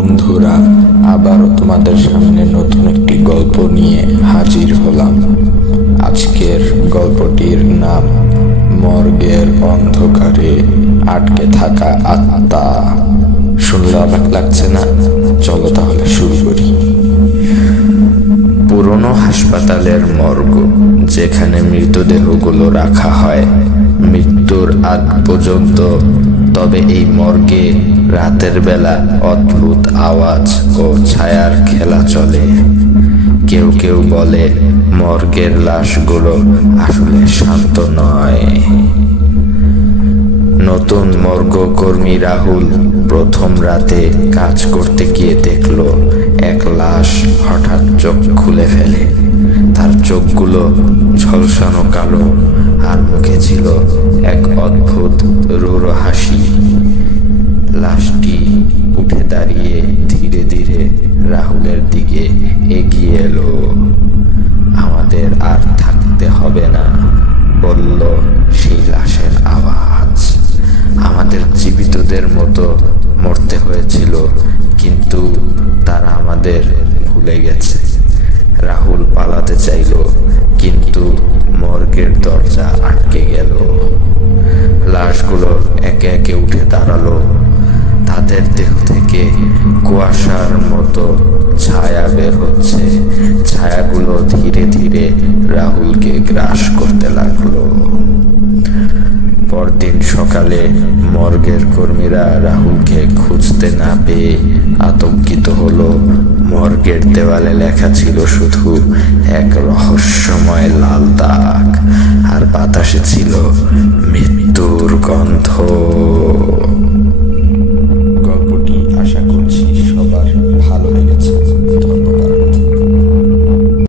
বন্ধুরা, আবারও তোমাদের সামনে নতুন একটি গল্প নিয়ে হাজির হলাম। আজকের গল্পটির নাম মর্গের অন্ধকারে আটকে থাকা আত্মা। শুনলে অবাক লাগছে না? চলো তাহলে শুরু করি। পুরনো হাসপাতালের মর্গ, যেখানে মৃতদেহগুলো রাখা হয় মৃত্যুর আগ পর্যন্ত। তবে এই মর্গে রাতের বেলা অদ্ভুত আওয়াজ ও ছায়ার খেলা চলে। কেউ কেউ বলে মর্গের লাশগুলো আসলে শান্ত নয়। নতুন মর্গ কর্মী রাহুল প্রথম রাতে কাজ করতে গিয়ে দেখলো এক লাশ হঠাৎ চোখ খুলে ফেলে। তার চোখগুলো ঝলসানো কালো, আর মুখে ছিল এক অদ্ভুত রূঢ় হাসি। লাশটি উঠে দাঁড়িয়ে ধীরে ধীরে রাহুলের দিকে এগিয়ে এলো। আমাদের আর থাকতে হবে না, বলল সেই লাশের আওয়াজ। আমাদের জীবিতদের মতো মরতে হয়েছিল, কিন্তু তারা আমাদের ভুলে গেছে। রাহুল পালাতে চাইল, কিন্তু মর্গের দরজা আটকে গেল। লাশগুলো একে একে উঠে দাঁড়ালো। তাদের দেহ থেকে কুয়াশার মতো ছায়া বের হচ্ছে। ছায়াগুলো ধীরে ধীরে রাহুলকে গ্রাস করতে লাগলো। পরদিন সকালে মর্গের কর্মীরা রাহুলকে খুঁজতে না পেয়ে আতঙ্কিত হলো। মর্গের দেওয়ালে লেখা ছিল শুধু এক রহস্যময় লাল দাগ, আর বাতাসে ছিল মৃত্যুর গন্ধ।